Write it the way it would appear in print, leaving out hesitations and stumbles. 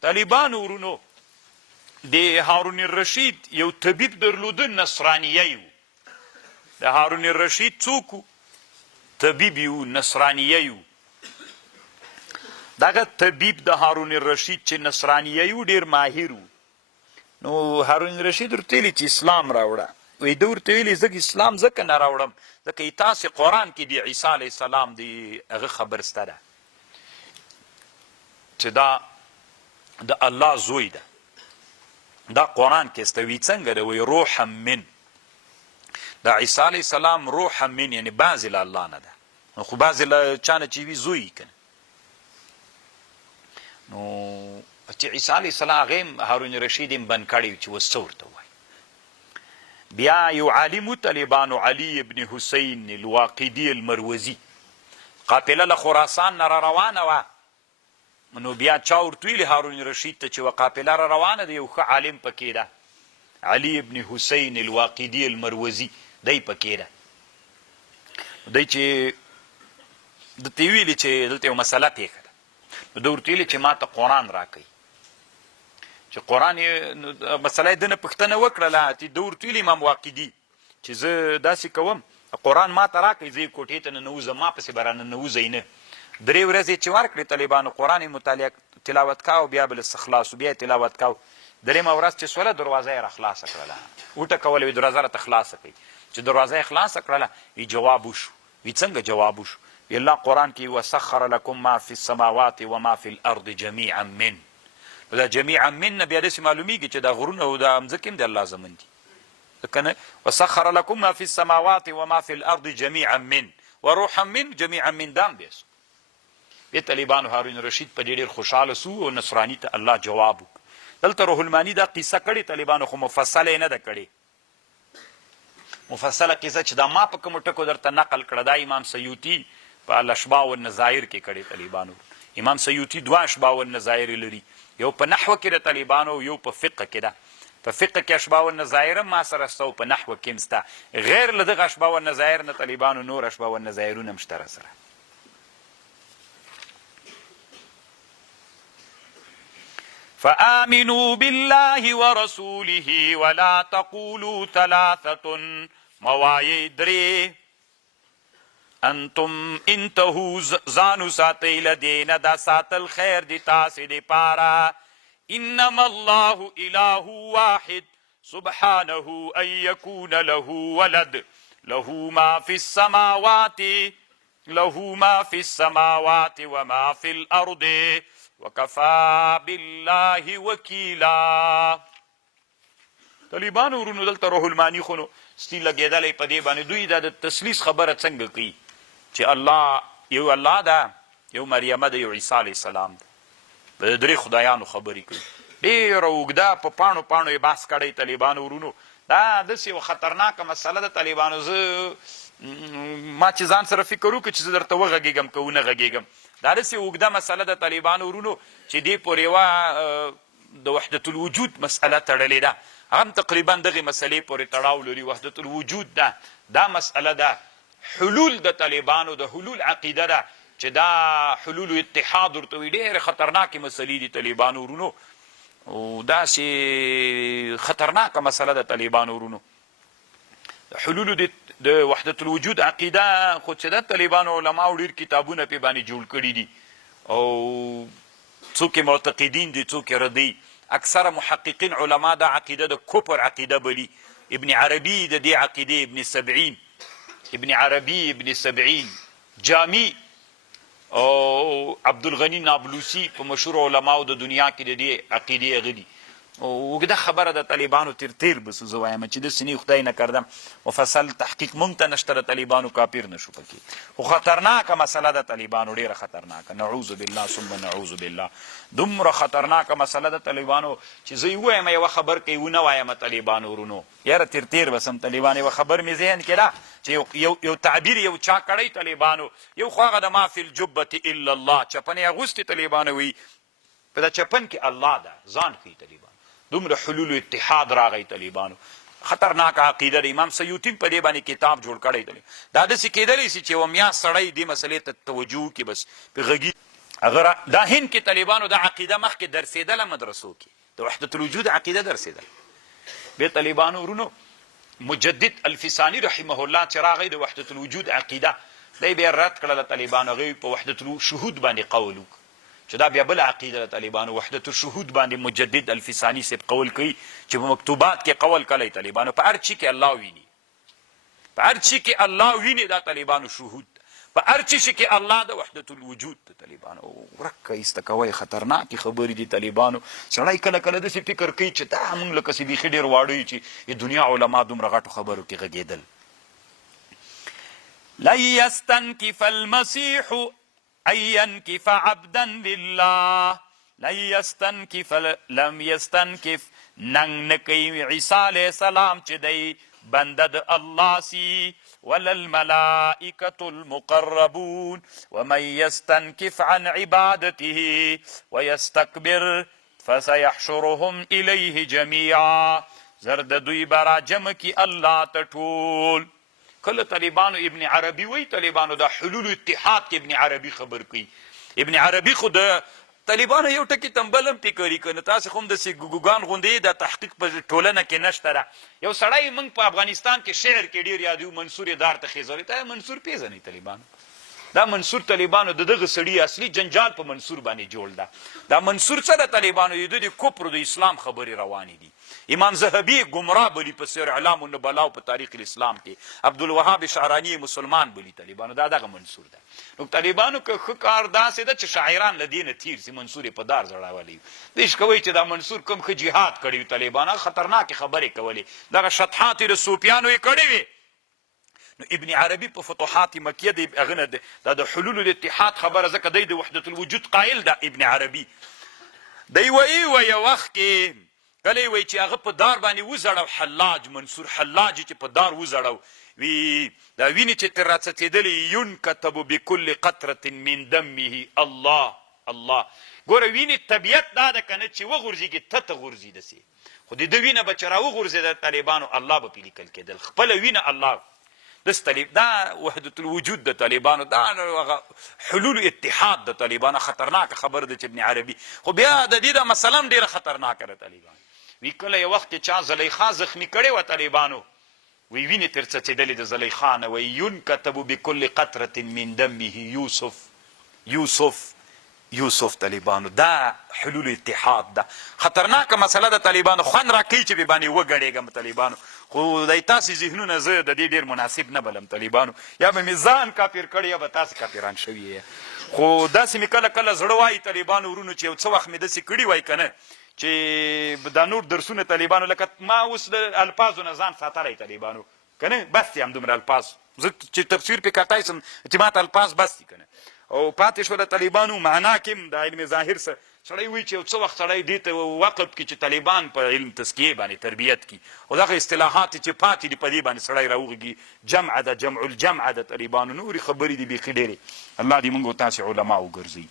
طالبانو ورونو د هارون الرشید یو طبیب درلوده نصرانیه و. د هارون الرشید څوک و؟ طبیب یو، نصرانیه و. دغه طبیب د هارون الرشید چې نصرانیه و ډېر ماهر و. نو هارون الرشید ورته ویلي چې اسلام راوړه. وی ده ورته ویلي زه اسلام ځکه نه راوړم ځکه تاسې قرآن کې د عیسی علیه السلام د هغه خبر سته ده چې دا د الله زوی ده. دا قرآن کې سته. وی څنګه ده؟ وی روحا من. د عیسی علیه السلام روحا من یعنی بعضې له الله نه ده. نو خو بعضې له چا نه چې وي زوی که نه. نو چې عیسی علیه السلام هغه هم هارون رشید هم بند کړی چې اوس څه ورته وایي. بیا یو عالم و طالبانو علی ابن حسین الواقدي المروزي، قافله له خراسان نه را روانه وه. نو بیا چا ورته ویلي هارون رشید ته چې و قافله را روانه ده، یو ښه عالم پکې ده، علی ابن حسین الواقدي المروزي، دی پکې ده. دی چې دته یې ویلي چې دلته یو مسله پېښه ده. نو ده ورته ویلي چې ما ته قرآن راکوي. چې قرآن یې مسله یې ده نه پوښتنه وکړله چې ده ورته ویلي امام واقدي چې زه داسې کوم قرآن ما ته راکوي، زه یې کوټې ته ننوځم، ما پسې به راننوځئ نه. 3 ورځې چې ورکړې طالبانو قرآن یې مطالعه تلاوت کاو، بیا بل استخلاص بیا یې تلاوت کاو. 3مه ورځ چې سوله دروازه یې را خلاصه کړله، وټکوله وي دروازه راته خلاصه کړئ. چې دروازه یې خلاصه کړله وی جواب وشو. وی څنګه جواب وشو؟ وی الله قرآن کې وسخر لکم ما فی السماوات وما فی الارض جمیعا من. دا جمیعا من نه بیا داسې معلومیږي چې دا غرونه او دا مځکې هم د الله زمن دي. ځکه نه وسخر لکم ما فی السماوات وما فی الارض جمیعا من وروحا من جمیعا من دام بیسو. بیا طالبانو هارون رشید په ډېر خوشحاله سو او نصراني ته الله جواب وکړ. دلته روح المانی دا قصه کړې طالبانو، خو مفصله یې نه ده کړې. مفصله قصه چې دا ما په کومو ټکو درته نقل کړه دا امام سیوطي په الاشباع والنظایر کې کړې طالبانو. امام سیوطي 2 اشباع والنظایر لري، یو په نحوه کې د طالبانو، یو په فقه کې ده. په فقه کې اشباع والنظایر ما سره سته او په نحوه کې هم سته. غیر له دغه اشباع والنظایر نه طالبانو نور اشباع والنظایرونه هم شته راسره. فآمنوا بالله ورسوله ولا تقولوا 3 موایې 3 انتم انتهوا ځانو ساتئ له دې نه، دا ساتل خیر د تاسې دپاره. انما الله اله واحد سبحانه ان يكون له ولد له ما في السماوات وما في الارض وکفا بالله وکیلا. طالبانو ورونو دلته روح المانی خو نو ستی لګېدلی په دې باندې دوی دا د تسلیس خبره څنګه کوي چې الله یو الله ده، یو مریمه ده، یو عیسی علیه السلام ده. په 3 خدایانو خبرې کوي. ډېره اوږده په پاڼو پاڼو یې بحث کړی طالبانو ورونو. دا داسې یوه خطرناکه مسله ده طالبانو. زه ما چې ځان سره فکر وکړو چې زه درته وغږېږم که ونه غږېږم. دا داسې اوږده مسله د طالبانو ورونو چې دې پورې یوه د وحدت الوجود مسأله تړلې ده. هغه هم تقریبا دغې مسلې پورې تړاو لري. وحدت الوجود ده، دا مسأله ده. حلول د طالبانو د حلول عقیده ده چې دا حلول اتحاد ورته وي. ډېرې خطرناکې مسلې دي طالبانو ورونو، او داسې خطرناکه مسله د طالبانو ورونو. حلول د وحدت الوجود عقیده خو چې د طالبانو علماو ډېر کتابونه پې باندې جوړ کړي دي، او څوک یې معتقدین دي څوک یې ردی. اکثره محققین علما دا عقیده د کفر عقیده بلي. ابن عربي د دې عقیده، ابن عربي ابن 70 جامی او عبدالغنی نابلوسی په مشهور علماو د دنیا کې د دې عقیدې هغه دي. اوږده خبره د طالبانو تیر بس زه وایم چې داسې نه خدای نه کردم مفصل تحقیق مونږ ته نشته. د طالبانو کافر نشو پکې، خو خطرناکه مسله د طالبانو، ډېره خطرناکه. نعوذ بالله ثم نعوذ بالله. دومره خطرناکه مسله د طالبانو چې زه یې ووایم یوه خبر کوي ونه وایم طالبانو ورونو. یاره تیر بسم طالبان یوه خبر مې ذهن کې ده چې یو تعبیر یو چا کړی طالبانو. یو خو هغه د ما فی الجبة الا الله، چپنې اغوستې طالبانو وي، په دا چپن کې الله ده، ځان ښیي طالبانو. دومره حلول اتحاد راغی طالبانو. خطرناک عقیده ده. امام سیوطي په دې باندې کتاب جوړ کړی دی. دا داسې کیدلی سي چې یوه میاشت سړی دې مسلې ته توجه وکړي، بس پې غږي دا هند کې طالبانو دا عقیده مخکې درسېدله مدرسو کې د وحدت الوجود عقیده درسېدله. بیا طالبانو ورونو مجدد الفساني رحمه الله چې راغی د وحدت الوجود عقیده دی بیا رد کړله طالبانو. هغوی په وحدت الشهود باندې قول وکړ چې دا بیا بله عقیده د طالبانو وحدت الشهود باندې مجدد الفساني صاحب قول کوي چې په مکتوبات کې قول کلی طالبانو په هر چي کې الله ویني، په هر چي کې الله ویني دا طالبانو شهود، په هر چي کې الله د وحدت الوجود د طالبانو ورکه ایسته کوئ. خطرناکې خبرې دي طالبانو. سړی کله کله داسې فکر کوي چې دا موږ لکه چې بیخي ډېر واړه یو چې دنیا علما دومره غټو خبرو کې غږېدل. لن يستنكف المسيح أن ينكف عبدا لله. لم يستنكف ننګ نکوي عیسی علیه السلام چې دی بنده د الله سي، ولا الملائكة المقربون ومن يستنكف عن عبادته ويستكبر فسيحشرهم إليه جميعا. زرد دوی برا جمع کی الله ته ټول. کله طالبانو ابن عربي وی طالبانو دا حلول اتحاد کې ابن عربي خبر کوي. ابن عربي خو د طالبانو یو ټکي تنبلم پکړي کنه تاسو هم د ګوګان غوندې د تحقیق په ټولنه کې نشته را. یو سړی موږ په افغانستان کې شعر کې ډیر یادو منصور دار ته خیزوري ته منصور پیژنې طالبانو. دا منصور طالبانو دغه سړی اصلي جنجال په منصور باندې جوړ ده. دا منصور سره طالبانو د کفر د اسلام خبري رواني دي. امام ذهبي گمراه بلی په سیر اعلام النبلاء په تاریخ الاسلام کې، عبدالوهاب شعرانی مسلمان بلی طالبانو. دا دغه منصور ده. نو طالبانو که ښه کار داسې ده چې شاعران له دې نه تیر سي منصور یې په دار زړولی. دیش کوئ چې دا منصور کوم ښه جهاد کړی طالبانو خطرناکې خبرې کولې. دغه شطحات د صوفیانو یې کړې وې. نو ابن عربي په فتوحات مکیه د هغه نه دا د حلول الاتحاد خبره ځکه دی د وحدت الوجود قایل ده ابن عربي. دی وایي یو وخت کې کله یې وایي چې هغه په دار باندې وزړو حلاج منصور حلاج چې په دار وزړو وی دا ویني چې تر راڅڅېدلې ينكتب بكل قطرة من دمه الله الله. ګوره ویني طبیعت دا ده که نه چې وغورځېږي ته غورځي داسې، خو د ده وینه به چې راوغورځېده طالبانو الله به پې لیکل کېدل. خپله وینه الله دا وحدت الوجود د طالبانو، دا حلول اتحاد د طالبانو خطرناکه خبر ده چې ابن عربي. خو بیا د دې دا مسله هم ډېره خطرناکه ده طالبانو. وی کله یو وخت کې چا زلیخا زخمي کړې وه طالبانو، وی وینې تر څڅېدلې د زلیخا نه. وی ينكتب بكل قطرة من دمه یوسف طالبانو. دا حلول اتحاد ده. خطرناکه مسله ده طالبانو. خوند راکوي چې باندې وګډېږم طالبانو، خو د تاسې ذهنونه زه د دې ډېر مناسب نه بلم طالبانو. یا به مې ځان کافر کړی یا به تاسې کافران شوي. خو داسې مې کله کله زړه وایي طالبانو ورونو چې یو څه وخت مې داسې کړي وای که نه چې دا نور درسونه طالبانو لکه ما اوس د الفاظو نه ځان ساتلی طالبانو که نه بس دي همدومره الفاظ زه چې تفسیر پې کتای سم چې ما ته الفاظ بس دي که نه. او پاتې شوله طالبانو معنا کې هم د علم ظاهر سره سړی وایي چې یو څه وخت سړی دې ته وقف کړي چې طالبان په علم تزکیې باندې تربیت کړي. او دغه اصطلاحات چې پاتې دي په دې باندې سړی راوغږي جمع ده، جمع الجمع ده طالبانو. نورې خبرې دي بیخي ډېرې. الله دې موږ او تاسې علما وګرځوي.